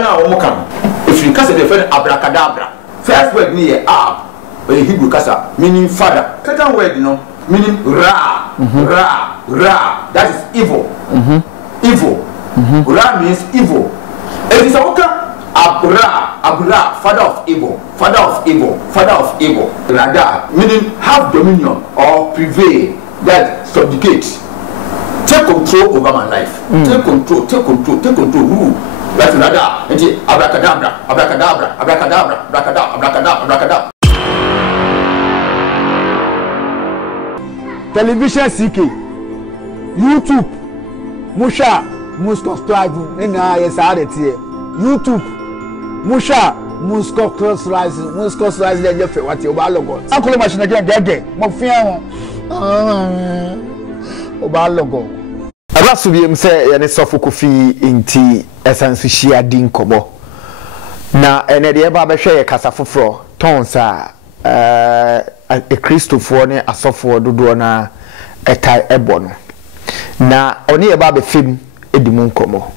na o mo kan if you kasa the friend abracadabra first word ni ab Hebrew kasa meaning father second word no meaning ra that is evil evil ra means evil it is okay abra father of evil rada meaning have dominion or prevail that subjugate take control over my life take control rule that's rada and abracadabra television CK YouTube musha subscribe na yes adete YouTube musha subscribe le je fe wati o ba logo akolo machine gege mo fian won o ba logo abaso biem se ye ne sofo kofi nti esansu hia din kobo na ene de ba behwe ye kasa foforo tonsa Christopher ne asofo dodo na etai ebo no na oni e ba be film edimu nkomo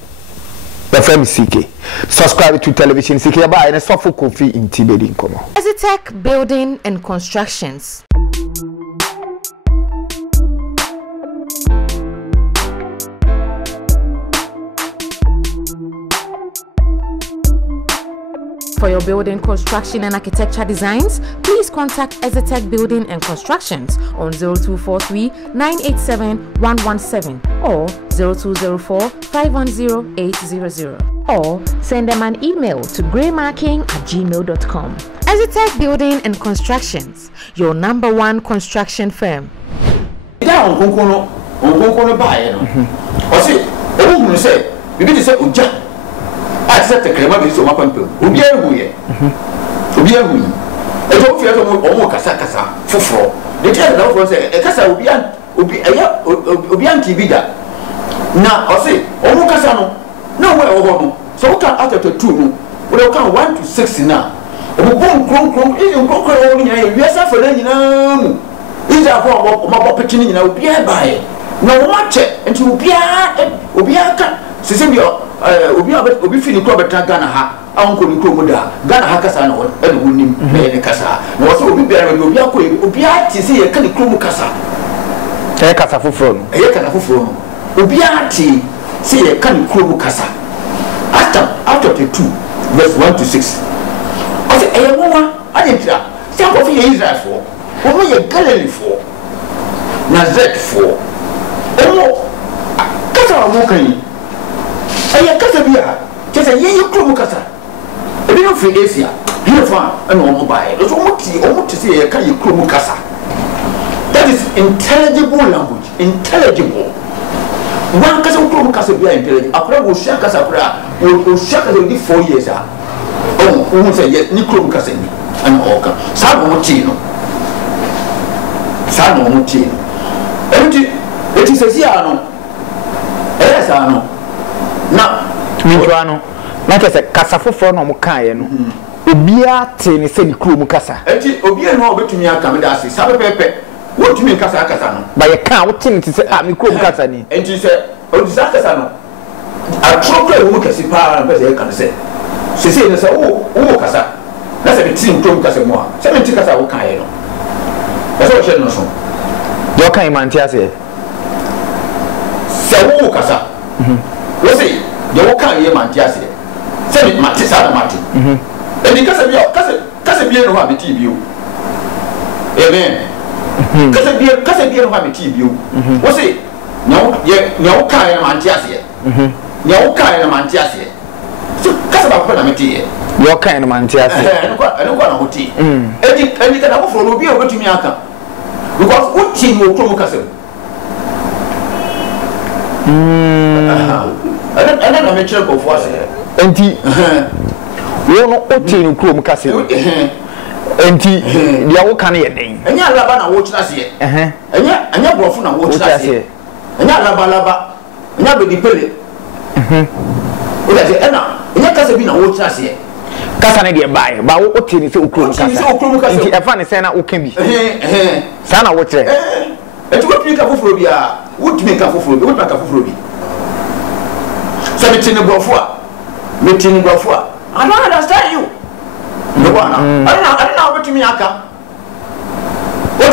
the film CK subscribe to television CK ba ene sofo kofi intibedi nkomo Ezitech Building and Constructions. For your building construction and architecture designs, please contact Ezitech Building and Constructions on 0243 987 117 or 0204 510 800 or send them an email to greymarking@gmail.com. Ezitech Building and Constructions, your #1 construction firm. Down konkono bae no. O se o hu se bibi de se oja I said the crema be so mapampo obi ehu ye e to fi so mo kasa foforo de tell na foforo say e kasa obi anti bida na o say o mo kasa no na we o ho no so ka after 2 no we can 1 to 6 na o mo bon kron e nkokoro ni nyina wi asa fo na nyina mu ija fo o ma peki ni nyina obi e bae na o ma che enti obi aka sese bi obi fini ko beta Ghana ha anko ni ko muda Ghana ha kasa na e no nim e ne kasa na wo so obi biara obi akọ obi ati se ye ka ni kro mu kasa e kasa foforo no obi ati se ye ka ni kro mu kasa after 2 verse 1 to 6 o se e won adentira se ko fi Israel for o ye Galilee for Nazareth for o kasa wo kan aya kasa bia kesa ye krom kasa ebi no free Asia beautiful and o mobile so o muti say ye kan ye krom kasa that is intelligible language intelligible one kasa krom kasa bia intelligible akora wo hia kasa akora wo hia kasa di 4 years o say ye ni krom kasa ni an oka sa no muti no eti se sia no sa no na mitwa no na kese kasa foforo no mo kan no obia te ne se ni kuro mu kasa enti obia no obetumi aka me da ase sabe pepe wotumi kasa no ba ye kan wo tin te se mi kuro mu kasa ni enti se odi sa kasa no a trokle wo kase pa na pese ye kan se se ne se wo kasa na se tin kuro mu kasa mo a se me tin kasa wo kan no e so che no so do kan man ti ase se wo kasa wo se de wo kan ye man ti ase se me mate sa na mate e di kasa bia no ha be ti bio amen kasa bia no ha be ti bio wo se nya wo kan ye man ti ase nya wo kan ye man ti ase so kasa ba ko na me ti ye yo kan no man ti ase eno kwa na hoti e di kana wo fro no bia obetumi aka because wo ti wo kro mo kasa ana na me chere ko fo ase enti wo no oti no kro mo kasa enti dia wo kan ye den enya alaba na wo kira ase enya brofo na wo kira ase enya alaba enya be dipele o da se enya kasa bi na wo kira ase kasa ne de bae ba wo oti ni se okro mo kasa enti e fa ne se na wo kan bi sa na wo kire enti wo tumi ka foforo bi a wo tumi ka foforo bi wo tumi ka foforo bi sabe tene brofo a meeting before. I don't understand you. No one. I don't know what you mean. What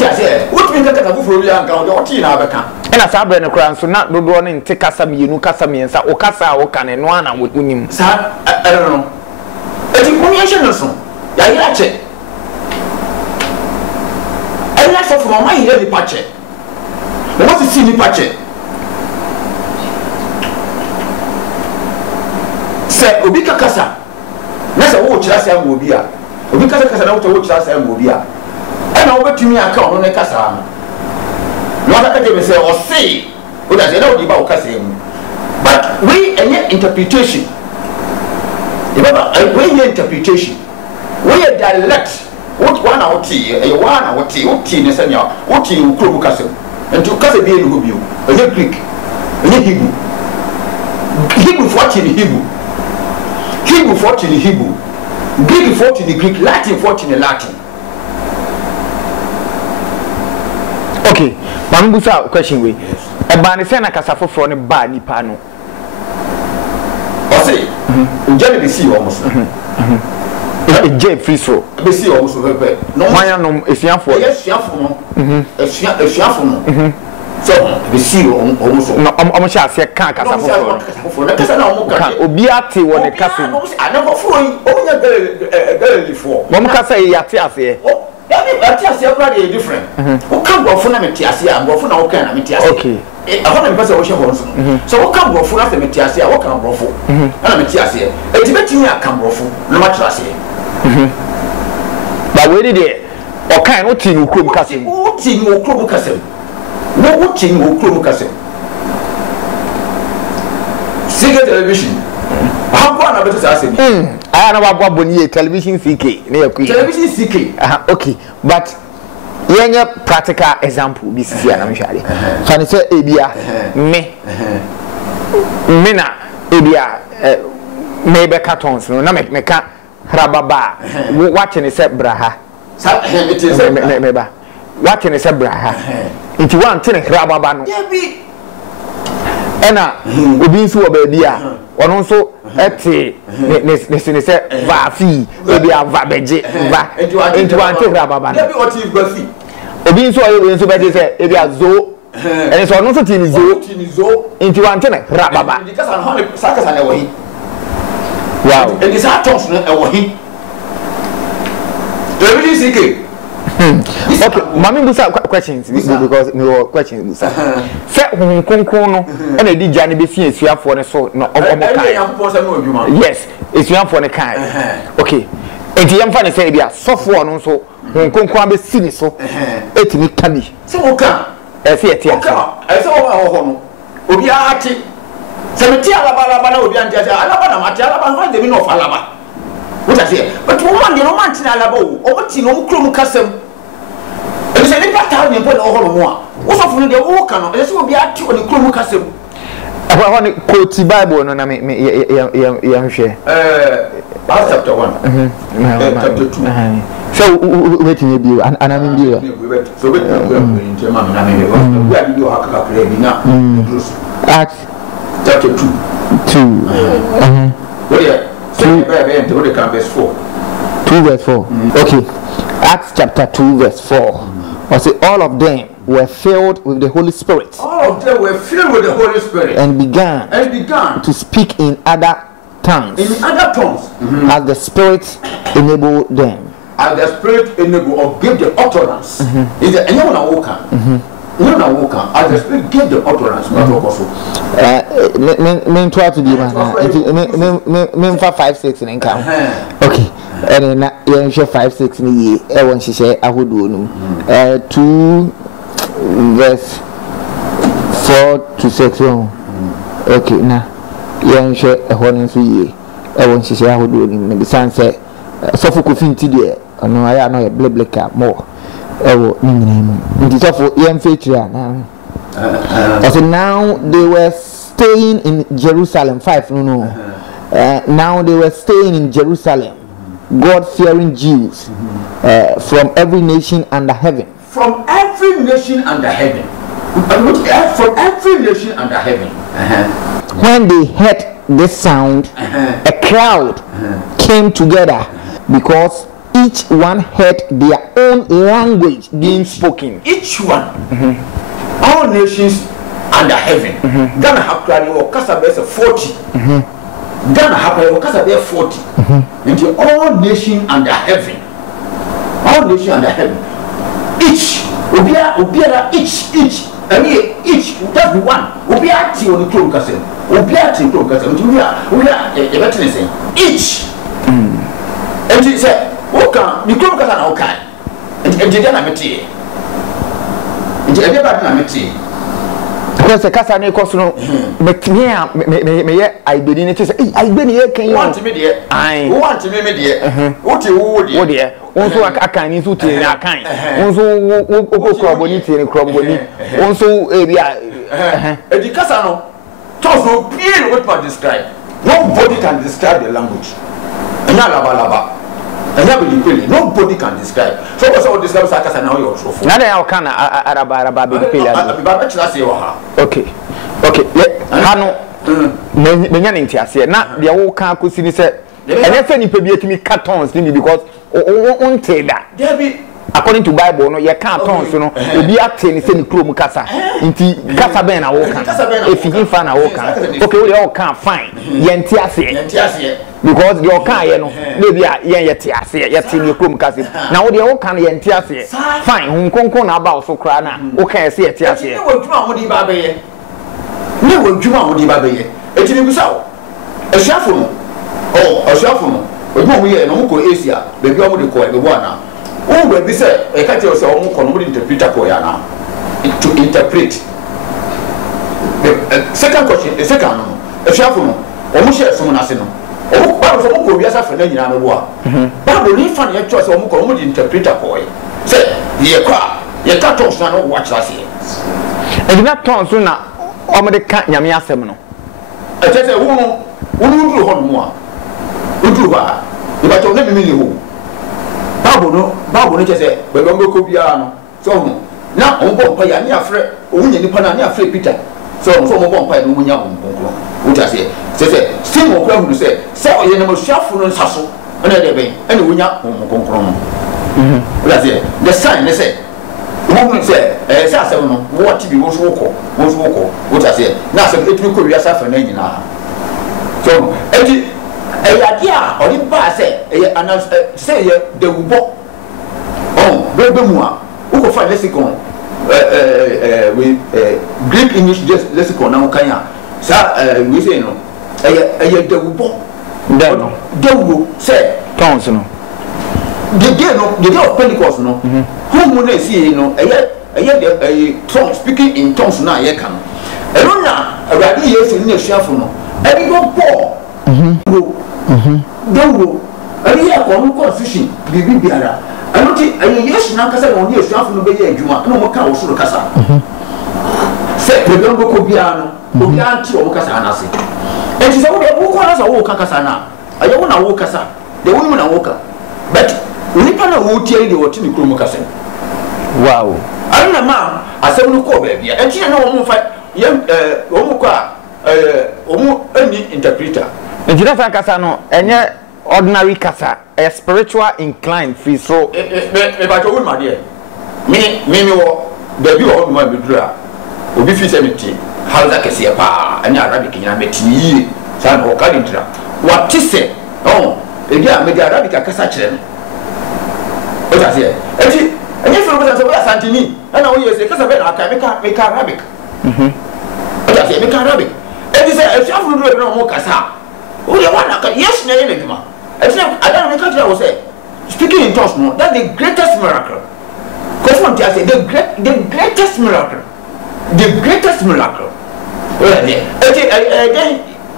I say? What mean that I for you and what you know? And as I been a crown, so not do one in take us some you casa me and sa okasa or can and one with him. Sir, I don't know. It's a combination or so. I like it. I like it from my head, the patch. What's the silly patch? Say, Ubika Casa. Nasa watch us and Mobia. Ubika Casa out to watch us and Mobia. And over to me, I come on a Casa. Not academy say or say, what I say, no, about Casim. But we and yet interpretation. Remember, we interpretation. We are dialect. What one out tea, a one out tea, what tea, what tea, Krubu Cassim. And to Casa be in Rubio, a Greek, a Hebrew. Hebrew 14 in Hebrew. Hebrew 14 in Hebrew. Greek 14 in Greek. Latin 14 in Latin. Okay, Bambusa question we. A banisena casafo from a bar ni pano. Or say, Jelly be see almost. A J free throw. Be see almost. No, why no, if you have for yes, you have for no. So, we see almost. No, I'm sure I say can't casafo for Obiati when the castle. I never fool only a girl before. Mamma say Yatias. Everybody is different. Who can't go for Metiasia and go for no kind of Metiasia? Okay. I want to pass a ocean. So, what can go for us, the Metiasia, what can go for? And a Metiasia. It's betting I can go for, no much I say. But where did it? Or can what you could castle? What in your Krubu Castle? No, what in your Krubu Castle? Secret television. How can I better say? I don't know what Bonnie television CK near Queen. Television CK. Okay, but you're practical example. This is I'm sure. Can you say Abia? Me. Mina Abia. Maybe cartons. No, make me can't rababa. Watching is a braha. It is a watching is a braha. If you want to rababa, Ena, we be so baby. Or also, eti, ne se va fi, ebi a va beje, va into ante rababa. Maybe what you go fi. Obi so be say ebi a zo, and so no so tin zo, into ante rababa. Because an honey sakas an ewo hi. Wow. And this are tongues na ewo hi. Television CK. Okay, mami busa questions because no questions busa. Say konkon no e na di jani be fi esuafo ne so no omo. Yes, esuafo ne kan. Okay. Enti yam fa ne say bia sofo no so konkon be si ne so etimi ka bi. Se wo kan e se eti ati. E se wo ho no. Obi ati. Se me ti alaba na obi anti ati alaba na mati alaba ho de mi no fa alaba. What I say? But woman dey no man tin alaba o ti no krom kasem. E se ni pata ni po no ho no a. Wo so funu de wo ka no. E se obi ati o ni krom kasem. What one quote Bible no na me hwe. Acts chapter 1. Chapter 2. So wait me be and I mean be. So wait into man na me. We are you hakaka play bi na. Acts chapter 2. 2. What yeah? So we can verse 4. 2 verse 4. Okay. Acts chapter 2 verse 4. I say all of them were filled with the Holy Spirit. All of them were filled with the Holy Spirit. And began to speak in other tongues. In other tongues. As the Spirit enabled them. As the Spirit enabled or gave the utterance. Is there anyone a walker? No, no, walker. As the Spirit gave the utterance. Men 12 to the men 5-6 in income. Okay. And then you share 5-6 in a year. Everyone she say I would do 2 verse 4 to 6. Okay, now you share a whole year. Everyone she say I would do the sun say so for coffee today. No, I know a black cap more. Oh, it is for young feature now. So now they were staying in Jerusalem. 5 now they were staying in Jerusalem. God-fearing Jews from every nation under heaven. From every nation under heaven. From every nation under heaven. When they heard this sound, a crowd came together because each one heard their own language being spoken. Each one, all nations under heaven. Ghana have crowd or Casabes 40. Ghana have Casabes 40. Into all nations under heaven. All nations under heaven. Each, each. I mean, each, that's the one. We are tea on the chrome castle. We are tea chrome castle. We are a veteran saying each. And he said, okay, the chrome castle, okay. And the dynamite. And everybody dynamite. Because the casa ne cost no, me I begin to say, I been here. Can you want to me, dear? I want to me, dear. What you would, dear? Also, I can't use it. I can't. Also, crobonity and crobony. Also, the Casano. Tosso, clear what I describe. Nobody can describe the language. Nobody can describe. So what's all describe Sakasa now your trophy? Now they are kind of Araba. Okay. Hano, many things here. Now the old can't see said, and if any people me cartons because on that. According to Bible, no, you can't turn so no. You be acting in Chrome Casa. Inti Casa Ben a walk. If you find a walk, okay, we all can't find. Yentiasi. Because your car, you know, maybe yetiasi, yeti Chrome Casa. Now the all can yentiasi. Fine, whom concon about so crana. Okay, see yetiasi. You will drown with the baby. You will drown with the baby. It's in the south. A shuffle. Oh, a shuffle. We go here and Uncle Asia, the government required the one now. Oh, but this a catch yourself on interpreter Koyana to interpret. The second question, the second, a shuffle, or Musha Sumunasino. Oh, but from Uncle Yasa for Nana Noa. But we need funny choice of Muko interpreter Koy. Say, ye cry, ye can't talk no watch us here. And that turns sooner, or the cat Yamia Semino. I tell you, who do more? Who do what? If I told them, who? Babu no say we don't go biano so na on bon pa ya ni afre onye ni pa na ni afre Peter so mo bon pa no munya onkonkro wo ta say sim mo kwa hu say oye na mo hwafo no nsaso na de ben ene wonya onkonkro no wo ta say the sign they say wo say say asem no wo ti bi wo so woko wo ta say na asem etumi ko wiasa fa na nyina so eti Eyadia or the bar say the Ubo. Oh, Bebemua, who can find lexicon with Greek English lexicon now. Kanya, sir, we say no. The Ubo. Dewu say, Tons no. The day of Pentecost no. Whom will they see no? A tongue speaking in tongues now. Ye can. I don't know. A radio yes in the shelf no. Every go poor. Don't and here confusion, Bibi Biara. I don't think I yes, Nankasa on your shelf no be a juma, no more cow, so Casa. Say, we don't go Biano, Obianti or Casana. And she said, who calls a walker Casana? I don't want to walk Casa, the woman a walker. But we can't who tell you what in the Krumakasan. Wow. I don't know, ma'am, I said, no call baby, and she know one fight young Omuka, any interpreter. And you don't Casano, and yet ordinary Casa, a spiritual inclined free throw. If I told my dear, me, the view of my bedra, will be 70. How that can see a pa and Arabic in a meti, San Hokadintra. What is it? Oh, again, made the Arabic a Casachan. What I say? And if you look at the Santini, and now you say, Casabella, I make Arabic. What I say, make Arabic. And he said, if you have no more Casa. Oh, you want yes, no, I don't know what say. Speaking in tongues, no, that's the greatest miracle. Because one say the greatest miracle. The greatest miracle. Well, again,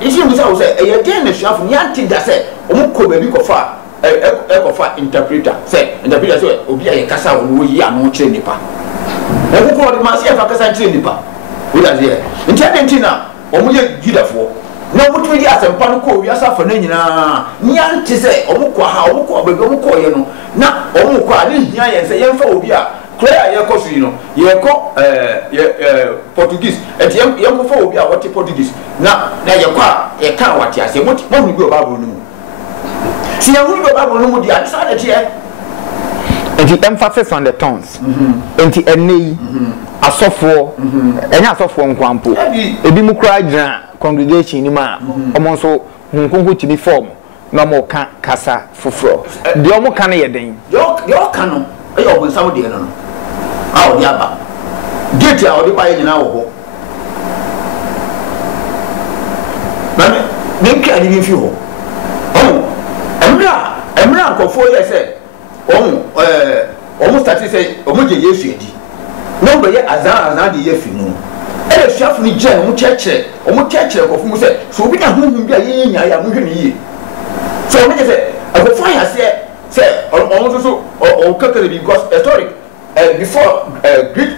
if you say, again, the chef, Yanti that said, Omuko baby kofa, interpreter, say, interpreter say, Obia Casa, we are no training. Omuko the Masia Casa training. What are there? In Argentina, Omuya Gidafo. No, what we are some Panuko, we are suffering. Nian to say, Omukwa, Omukwa, but Omuko, you know. Now, Omukwa, didn't hear and say, young phobia, kura ya ko su no ye ko Portuguese eti ye ko fa obi a what Portuguese na ye ko a ye kan wati ase mo hu bi o Bible no mu si ya hu bi o Bible no mu dia sa na tie enti emphasis on the tongues enti enei asofo enya asofo nkwampo ebi mu kura gyina congregation ni ma omo nso hunkunku timi form na mo ka kasa foforo de omo ka na ye den yo ka no e yo bon sawo de no a o di aba gate a o di pa ye nyina wo ho na me nka ni fi ho emra nkofo ye se omo start say omo je Yesu edi no be ye azan de ye fi no e suafu ni je omo cheche nkofo mu se so obi na hunhun bi a ye nya ya mo hwe ni ye so omo je se akofo ya se omo so o kakere because historic before Greek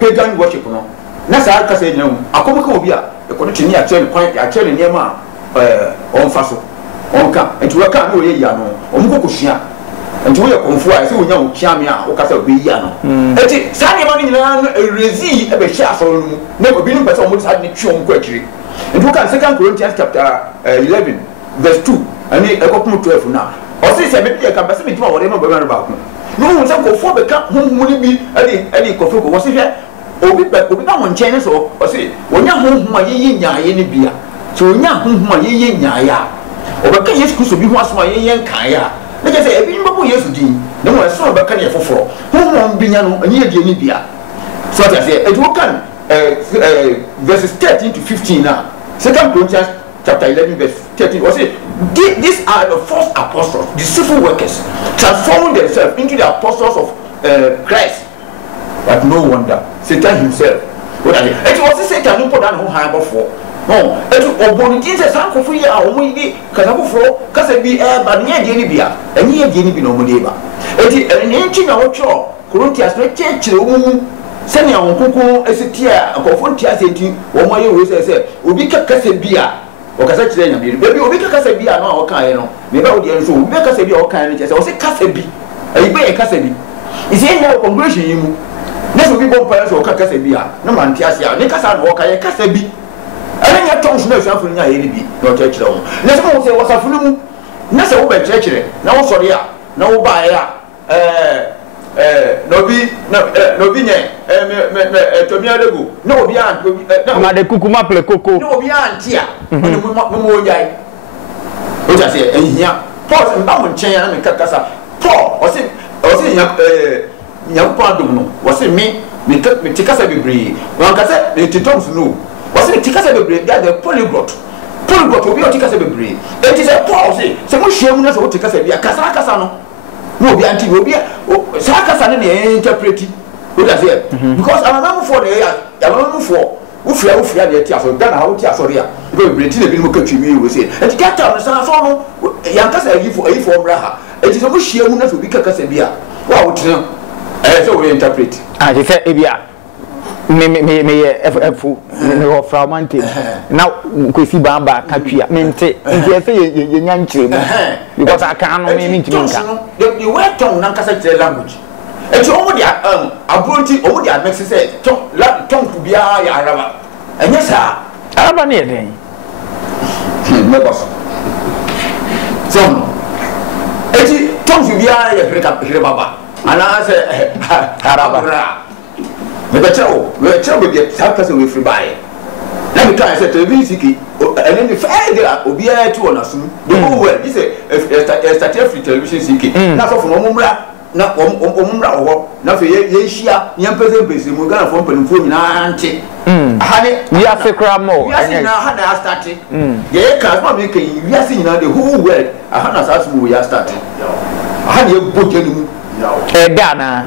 pagan worship no na sa aka se nya mu akomka obi a e ko tini a chen kwan ya chen ni ma on fa so on ka enti we ka no ye ya no omo kokosua enti we konfu a se wonya wo kiame a wo ka se obi ya no enti sa ne ma ni na erezi e be hia so no na obi no pese omo sa ni twi on ko akiri enti we ka 2 Corinthians chapter 11 verse 2 ani e ko 12 na o se se be bi ka bese bi tuma wo re ma ba ba ko no wo se ko fo be ka honhum ni bi ali ko fo ko wo se hwe obi ba mo nchen so o se wonya honhum a ye nyaaye ni bia so wonya honhum a ye nyaaye a obeka Yesu Kristo bi ho asoma ye nkan ya na je say ebi mbo Yesu din na mo so obeka ne foforo honhum binya no anyi ye ni bia so that say it will can verses 13 to 15 now 2 Corinthians chapter 11 verse 13 was it these are the false apostles deceitful workers transforming themselves into the apostles of Christ but no wonder Satan himself what are it was Satan who put down who high before no etu obonu tin se sankofu ya omo yi kasa foforo kasa bi ba nya die ni bia enye ye die ni bi no mo de ba eti enye nchi na wocho Corinthians no chechire omu se ne awonkonko esitia akofo ntia se nti wo mo ye we se obi kasa bia o kasa chire nya bi bebi obi kasa bia no a wo kan ye no me ba wo die so obi kasa bia wo kan ne se o se kasa bi ayi be ye kasa bi isi nya congregation yi mu ne so bi bo pa so o kasa bia na man ntia se a ne kasa no wo kan ye kasa bi and your tongues no shall feel any no church. Let's go say what's a flu. Nasa over church. Now, sorry, no buy no be no to me alego. No beyond no de kukuma ple koko. No beyond here. No yai. What I say, and here, pause and bound chain and cacasa. Paul was it young pardon was it me take us every breed. One cassette, the tongues no. Was it Tikasa Bebre? They are the polyglot will be on Tikasa Bebre. It is a pause. Some shameless or Tikasa be a Casacasano. No, be anti will be a Sakasan interpreting. What does it? Because I'm a for the Ufia, the Tiaso, done how Tiasoria. Very Britain, the country will say. And to get down the Sanasono, Yankasa, you for a form Raha. It is a shameless will be Casabia. Wow, so we interpret. And he said, Ebia. Me efu me ho fra mante na kwesi bamba katwia mente nti say ye nyankyere mu because aka no me ntimi nka the word tongue na kasa tire language eti omo dia abronti omo dia mix say tongue bia ya araba enye sa araba na ye den me boss so eti tongue bia ya hire baba ana say araba we better be that person we free buy. Let me try and say television siki and then the fair there obi a to on asum the whole world this start free television siki na so from omumra na omumra owo na fe ye hia nyam person mu Ghana for panimfo nyina ante ahane we are sekra mo we are na ha start ye ka ma me kan we are nyina the whole world ahana asum we are start ahane ye boje ni mu Ghana.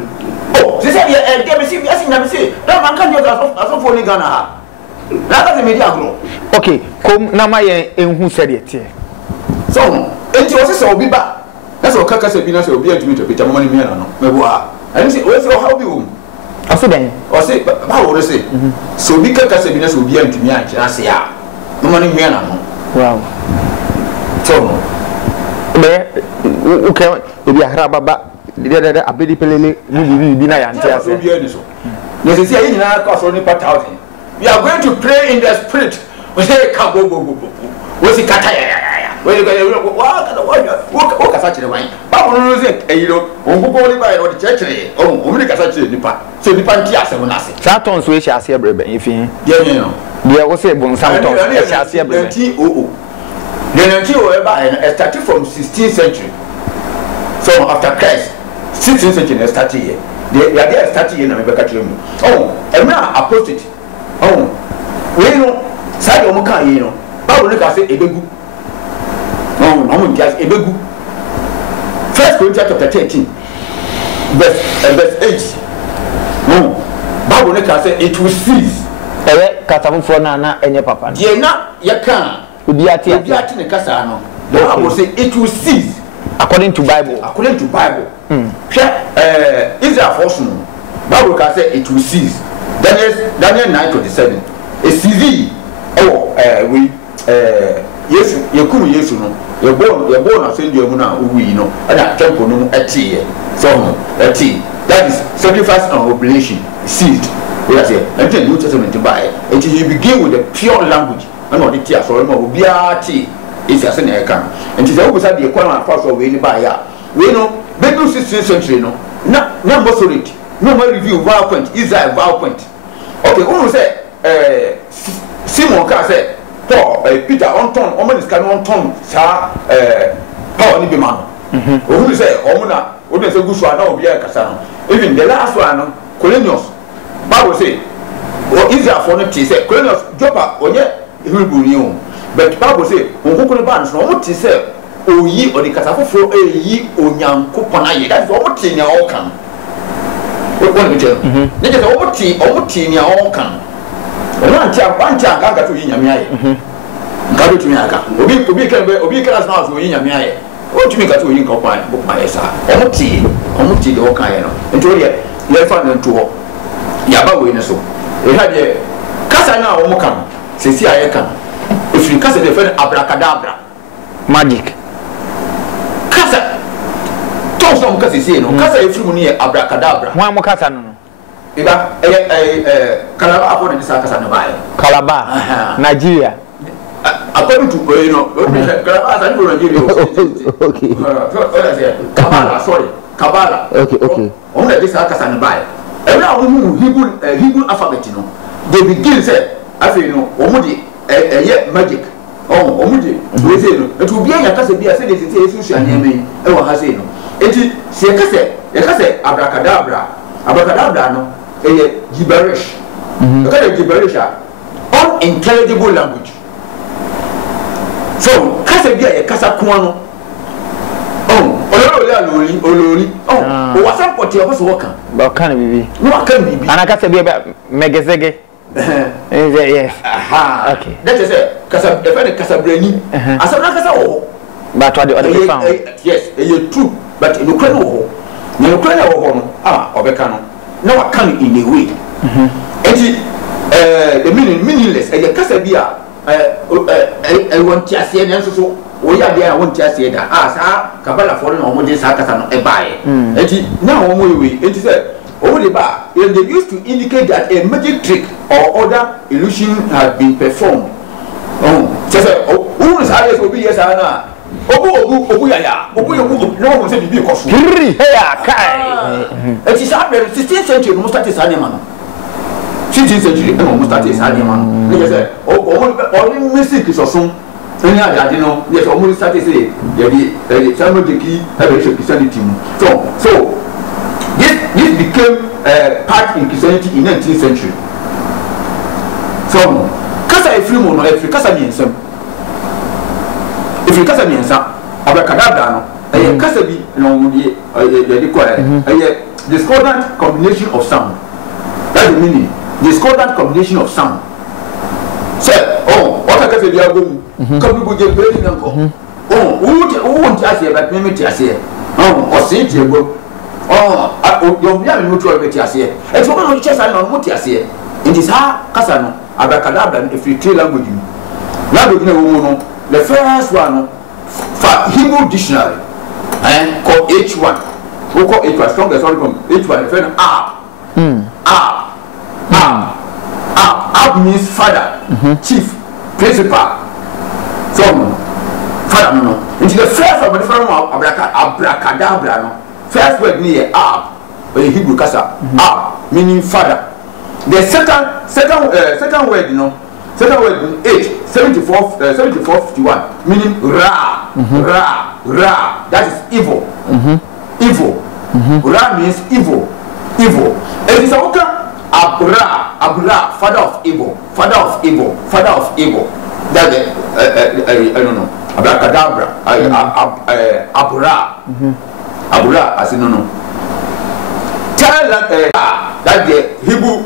Oh, they said, they see, yes, never say, no man can do that of only Ghana. That's the media grow. Okay, come Namaye and who said it here. So, it was so be back. That's all Kaka said, will be to meet a bit of money. And say, where's your hobby? I said, then, or say, how would I say? So, we Kaka said, will be to me. I say, no money. Wow. So, okay, if you have de abedi pelele ni bi na ya ntia se na se say nyina ka so ni per thousand we are going to pray in the spirit we say ka go we say kata ya we go wa ka sa kire wan ba wo no say eyiro ongugo ni ba yo de chekire o mi ka sa kire nipa so nipa ntia asem na se sa ton so e hia se brebe ifin ye no de wo say bon sam ton e hia se brebe the 1900 started from 16th century. So after Christ, 16th century started here. They are started here. Oh, and now apostate. Oh, we know. Side omuka you know. Bible look at say ebegu. Oh, I'm just ebegu. 1 Corinthians chapter 13, verse 8. No, Bible look at say it will cease. Katamu for na enye papa. Ye na yaka. Obiati ne kasa no. The Bible say it will cease according to Bible. According to Bible. Israel force no. Bible can say it will cease. Daniel 9:27. A cease. We Yesu yekum Yesu no. Ye born ascend you na uwi no. Ada temple no eti so eti. That is sacrifice and oblation ceased. We are saying enter New Testament by it you begin with the pure language. And on the tear so no biati is as an eka and is always at the corner of first we buy ya we know baby 16th century no number solid no more review vowel point Israel vowel point okay who say Simon can say Paul Peter on ton o man is can on ton sa Paul ni be man who say omuna o dey say gusu ana obi e kasa no even the last one Colonius Bible say o Israel for no say Colonius Joppa onye Hebrew ni o but Bible say onkonkone ban so o ti say oyi o de kasa foforo eyi onyankopon aye that is o ti nya o kan o won be tell ne je o ti nya o kan o wan ti aka ga to yi nyame aye nka do tumi aka obi kan na so yi nyame aye o tumi ka to yi nka kwa bo ma esa o ti de o kan ye no nti o ye fa na nto ho ya ba we ne so e ha de kasa na o mo kan sesi aye kan if you kasa de fe abracadabra magic kasa to so mo kasa sesi no kasa e firi mu ni abracadabra wa mo kasa no iba Calabar apo na disa kasa no bae Calabar Nigeria according to Calabar sa ni Nigeria okay Kabbalah okay on na disa kasa no bae every awu Hebrew alphabet no they begin say afi no omo di magic omo di we say no etu bia nya kasa bia say dey say esu aneme e wo ha say no enti se kasa abracadabra no gibberish gibberish unintelligible language so kasa bia kasa kwa no olori o wasan pote o so waka ba kan bibi no aka bibi ana kasa bia megezege yes aha okay that is kasa defend kasa brani asabra kasa wo but what the found yes true but no kra no ho no obeka no na waka no in a way enti the meaningless kasa bia want to see and so we are there want to see that sa Kabbalah for no mo dey sa kasa no e bae enti na wo mo we enti say only ba they used to indicate that a magic trick or other illusion had been performed so who is highest obi yes na obu ya no mo say bibi ko so ya kai enti sa 16th century no start sa man 16th century no start sa man they say o music so so any ade no yes o mo start say the some of the key have Christianity so this became part in Christianity in 19th century so kasa efiri mo no efiri kasa miensam if you kasa miensa abracadabra no kasa bi no mo de ko discordant combination of sound that's the meaning discordant combination of sound say what kasa bi ago mu ka bi go je break nko who ti ase ba me ti ase o se ti ego yo bia me mutu obeti ase e so no chesa no mutu ase indi sa kasa no abracadabra if you three language na wo no the first one for Hebrew dictionary called H1 who call it was strongest organ, it was friend Ab. Ab means father, chief, principal. So, father, no. Into the first of the firm of abracadabra, no. First word near Ab, or Hebrew Casa, Ab, meaning father. The second word, you know, second word 7451, meaning Ra, Ra, that is evil. Evil. Ra means evil. Evil. It is a Abra, father of evil. That's it. I don't know. Abracadabra. Abra, as in no. Tell that the Hebrew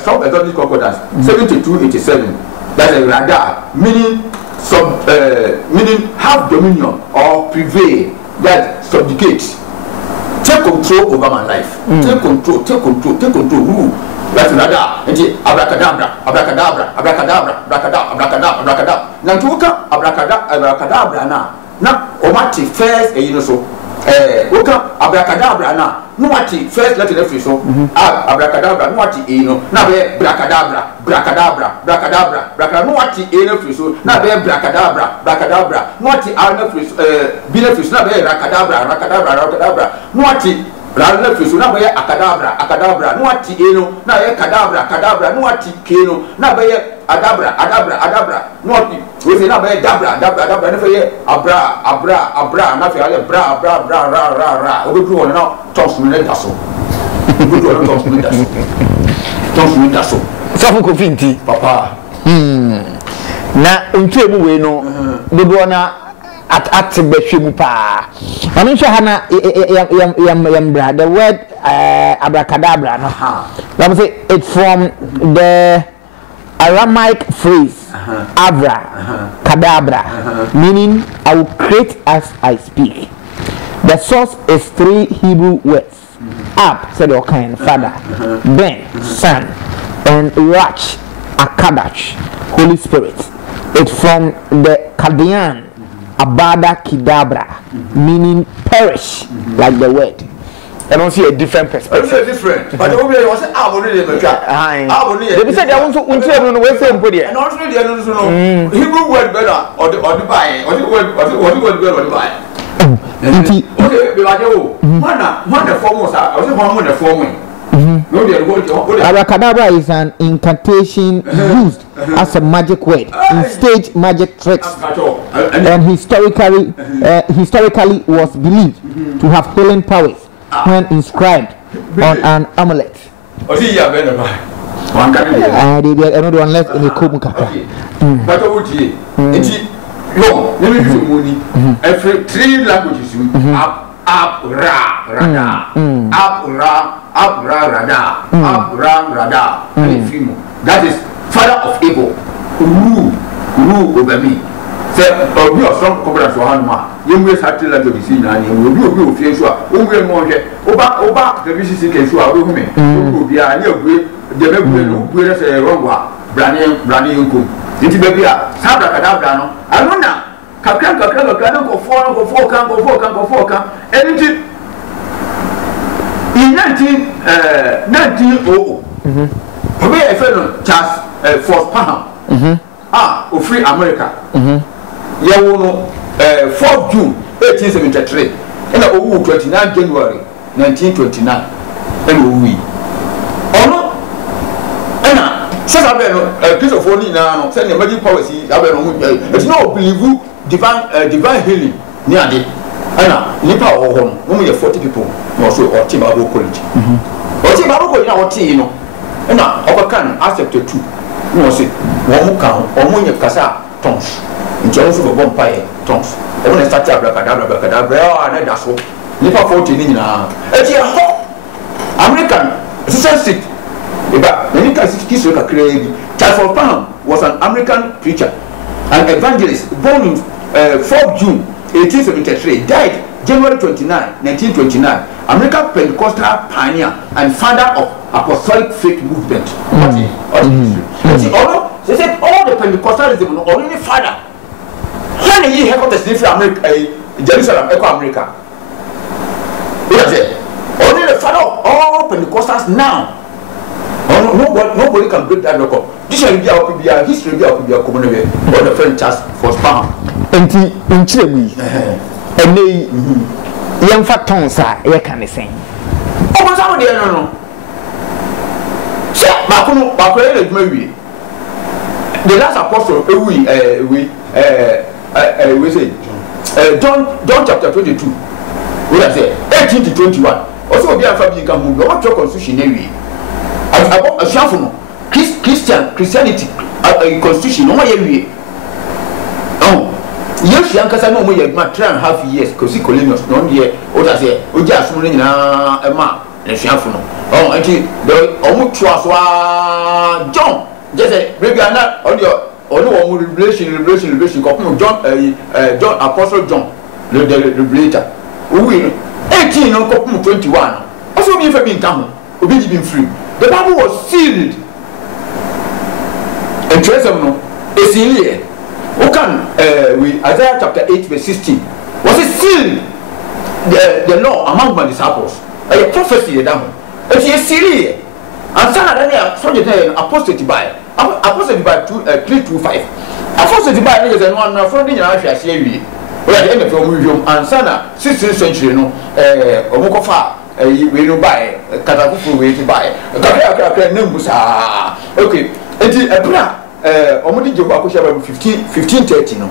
strong exotic concordance 7287. That's a radar, meaning have dominion or prevail, that subjugate. Take control over my life. Take control, rule. That's radar. And abracadabra. Now to look at abracadabra now omati first you know so look at abracadabra now no wati first letter the free so abracadabra no wati you know now be bracadabra no wati no free so now be bracadabra no wati no free benefits now be racadabra no wati Rala fisu na baye akadabra no ati eno na ye kadabra no ati keno na baye adabra no ati we say na baye dabra na baye abra na fe ale bra ra obedu won na tonsu ne daso obedu won tonsu ne daso so ko finti papa na ntwe mu we no dodo na at behwemu pa ono hwe hana yam bra the word abracadabra no let me say it from the Aramaic phrase abra cadabra meaning I will create as I speak. The source is 3 Hebrew words. Ab said okay, father, Ben son, and Rach Akadash Holy Spirit. It's from the Chaldean Abada Kedabra, meaning perish, like the word. I don't see a different perspective. It's different. But the way was abonné the they said they want to know where same put here. And also they don't know Hebrew word better or the buy or the word better or the buy. Okay, we like you. One the formos are also one the forming. Abracadabra is an incantation used as a magic word in stage magic tricks, and historically was believed to have healing powers when inscribed on an amulet. Another one left in the Komuka. Every 3 languages up rada that is father of evil rule over me. Say obi of some conference for hanuma yemwe sati language si na ni obi ofie so a onwe mo hwe oba the bisi ke so a obi me obi a ni ogwe de megwe no ogwe se rongwa brane yonko nti be bia sabra kadabra no anona kakran no ko fo kan enti in 1900 obi e fe no Charles Fort Parham of free America yewo no 4 June 1873 and owu 29 January 1929 and owu ono ena sasa be no Christopher ni na no say the magic powers abe no it's no believe divine healing ni ade ana nipa wo ho no mo ye 40 people no so o team Bible college o team Bible college na o team no na obakan accept 2 no say wo mo kan o mo ye kasa tons nti o so bo mpae tons o na start abracadabra na da so nipa 40 ni nyina e ti ho American citizenship eba many cases kiso ka create. Charles Parham was an American preacher, an evangelist, born in 4 June 1873, died January 29, 1929. American Pentecostal pioneer and founder of apostolic faith movement. Although they said all the Pentecostalism were only father. When he heard the slave America, Jerusalem, America. That's it. Only the father of all Pentecostals now. Nobody can break that record. This will be our history, be our community, or the French task for spam. And in Chile, and they young fat tongues are, you can say. Oh, somebody, I don't know. Say, Bakuno, maybe. The last apostle, we say, John chapter 22. What I say, 18 to 21. Also, be a family can move. What your constitution anyway? A shuffle. Christianity, constitution, no way. Oh, yes, young Casa no more, 3.5 years, because he colonials, no year, what I say, we just running a man, and shuffle. Oh, until the almost trust John, just a maybe I'm not on your revelation, copy John, Apostle John, the Revelator. We 18 on copy 21. Also, be for being come, we be been free. The Bible was sealed. And treasure is here. Who can we Isaiah chapter 8 verse 16? Was it sealed? The law among my disciples. A prophecy down. And she is sealed. And some of them so you apostate by 325. Apostate by is one from the Russia series. We are the end of your museum and Sana 16th century no Omokofa. We don't buy Katakufu way to buy okay. And Omodi Joba 1530 no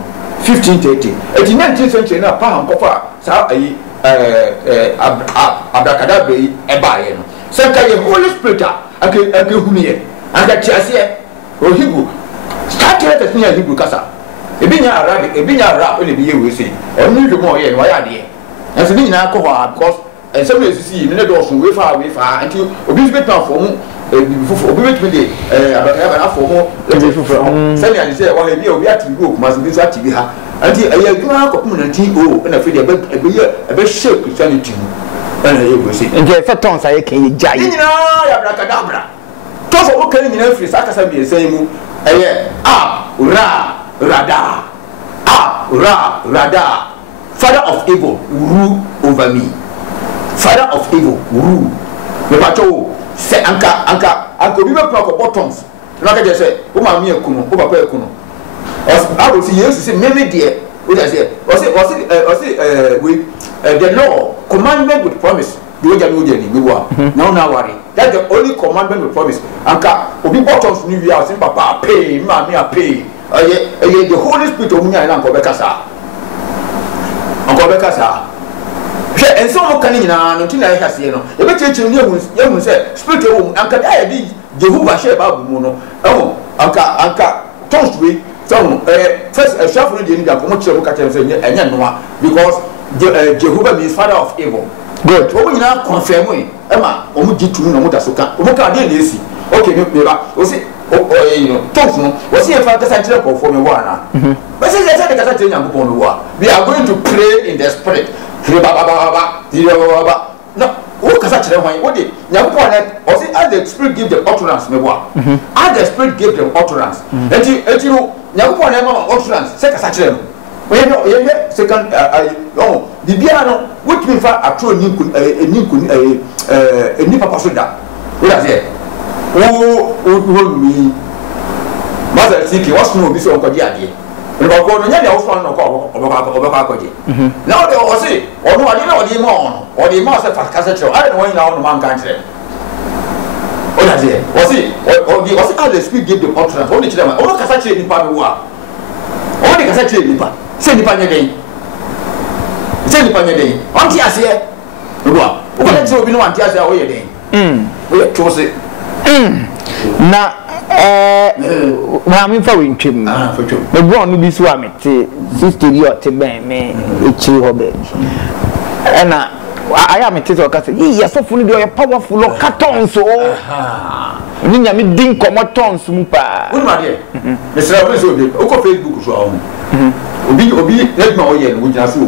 1530. 19th century na Paham Kofa sa Abracadabra e buy no. Sanka ye Holy Spirit ake huniye anga tiase o Hebrew start letters ni Hebrew kasa. Ebinya Arabic ebinya Arab le biye we say. Onu dwemo ye no ya de. Nso ni nyina ko ho because and some of see in the doors way far until obedient for obedient for more send and say well we have to go must be that be her until a year community oh and I feel a bit shape Christianity and you see and get fat tons I can jai abracadabra toss of okay in every sarcasm be saying rada father of evil rule over me. Father of evil, rule. The patrol say anka we make bottoms. Like I just said, Uma me kuno, Uba pe kuno. I will see you say maybe dear. What I say, was it we the law commandment with promise. Do you know now worry. That's the only commandment with promise. Anka obi bottoms new year say papa pay, me pay. The Holy Spirit of me and Uncle Bekasa. Uncle Bekasa. And some can in an until I have seen no. The better you say, spirit of Uncle Diadi, Jehovah Sheba Mono. Oh, Anka, Toast some first a shuffle in the commercial and Yanua because Jehovah means father of evil. Good. What we now confirm we Emma, Omujitu no Mutasuka, Omuka Desi. Okay, no, was it? Toast was he a fantasy for me one? But since I said the Casatin upon war, we are going to pray in the spirit. No, who can such a way? What did Yakuan or say, as the spirit give the utterance, Mewa? As the spirit give them utterance. And you know, Yakuan utterance, second such a way. Second, the piano, which means a true a Nipa Pasuda. What I say? Oh, me. Mother Siki was no this on Kodiadi. Now they all say, or no, I didn't know the mon or the master for cassette. I don't know now on man country. What I say, was it, or the was how the speed give the utterance, only to them, all cassette in Padua. Only cassette in Nipa, send the Panya Send the Panya Auntie Asia, what will be no Auntie Asia away again? We are close it. Now, I'm for him. The brown be swam 60 years to me, it's hobby. And I am a title cat. Yes, so fully do a powerful carton so. Ninja me ding come tons, Mupa. Good, my dear. Mr. Abbas, Oko Facebook so. Obi, let my oil, which I saw.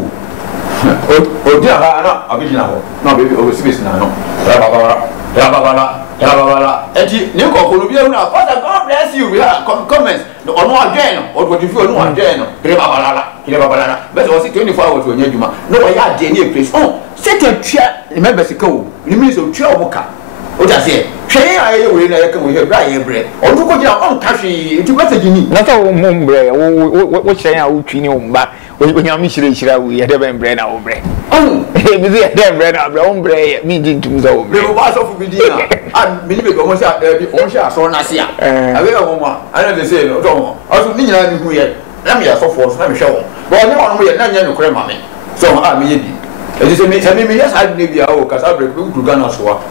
Oh, dear, I'll be now. No, baby, over space now. And you go, Father, God bless you. We have comments. ono adwen no o do fi ono adwen no kire babalala but o si 24 hours onye adwuma no wa ya ade ne place oh certain tua remember sika o ni means o tua o muka o ta se hwe aye we na ye kan we bra ye bre o du ko gina on ka hwe enti message ni na so wo mbre wo hwe a wo twi ni o mba o nya mi hira wo ye de ben bre na wo bre mi ze de bre na bre o bre mi di ntum za wo bre me ba so fu bi di na and me ni be go sha bi o sha so na se a awe go mo ana de say no do o ni nyina ni hu ye na me ya so for na me hwe wo bo ni won mo ye na nya no kure ma me so me ye bi e say me yes I need bi a o kasa bre ku du Ghana so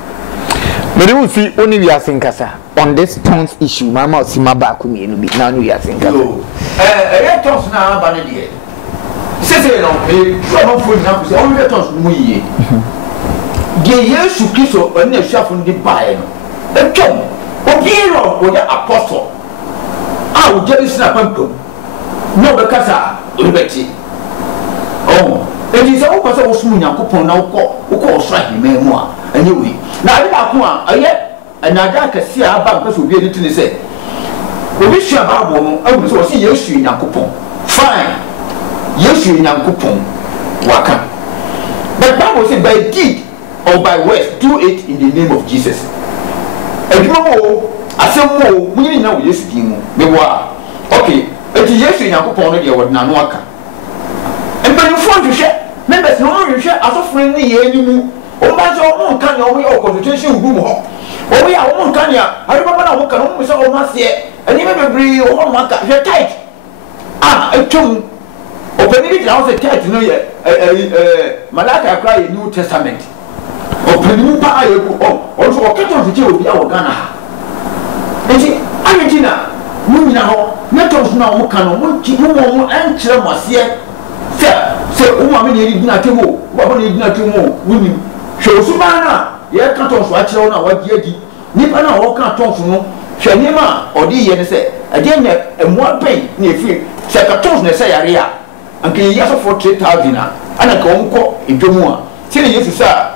but you see only we are sinkasa on this tons issue mama si mabako mi enu bi na no we are sinkasa tons na ba ne de say no e no fu na ku say on we tons mu yiye de Yesu Kristo on na hwafo ndi bae no etwom obiro wo ya apostle a wo jeri sina pampo no be kasa obeti oh enti se wo pasa wo sumu Nyankopon na wo osra himemu a anyway na ade ba ko a aye anada kase a ba pesa obi eni tini se obi hwa baabo no awu se wo se Yesu Nyankopon fine Yesu Nyankopon waka but Bible say by deed or by words do it in the name of Jesus edimo asemo munyi na wo Yesu din mu me wa okay enti Yesu Nyankopon no de wo na no aka empani fo hwehwe members no hwehwe asofo ni ye enyumu o ba so o nka na o ye consultation room ho o ya o nka na ari baba na o nka no mo se o ma se ani me bebri o ho maka hwe tight etum o pe ni na o se tight no ye malaka akra ye New Testament o pe ni pa aye ku o so o keto se che obi a wo Ghana ha enti Argentina mu nyina ho netos na o ka no mo ti mo enkyere mo se se o ma me ni dina temo baba ni dina temo wuni hwe osubana ye ka ton so a kire wona wa gi agi nipa na wo ka ton so no hwe ni ma odi ye ne se ade nya emu apen na efi se ka ton ne se yare a anke ye so for 3000 ana ka won ko edwomu a se ne Yesu sa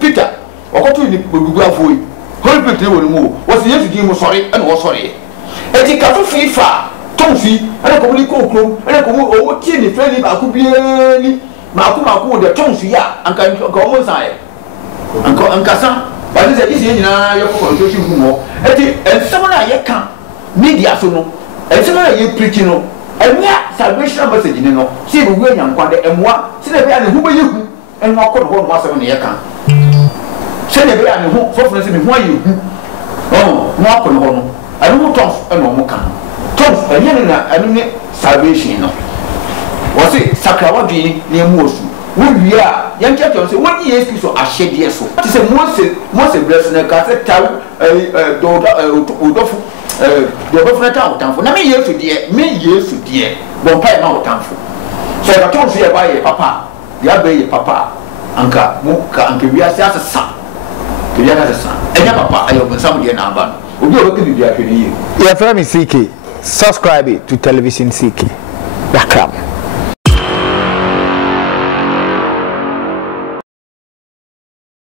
Peter okoto ni gugu afoi Holy Spirit wo mu wo se Yesu di mu sori ana wo sori eti ka to fifa tonfi ana ko ni ko krom ana ko o tie ni fre ni ba ku bieni ma ku de tonfi ya anka ko mo sai anka san ba ni se isi nyina ye ko ko shi hu mo eti ensema na ye kan media so no ensema na ye preach no enya salvation message ni no si bu gu nya nkwade emwa si na bia ne hu ba ye hu enwa ko no mo asem ne ye kan se ne bia ne hu fofo se me hu aye hu no ko no no anu tons eno mo kan tons enye na anu ne salvation no wo se sakrawa bi ne mu osu wo wia yan church say woni Yesu so ahede so ti se Mose bless na ka se taw odofu na taw tanfo na me Yesu die bon pai na tanfo so ka tons ye ba ye papa ya be ye papa anka mu ka anka wia se asesa ke ya ka sa enya papa ayo bonsam die na aba obi o be bi ahwe ni ye ya fra mi CK subscribe to television CK yakram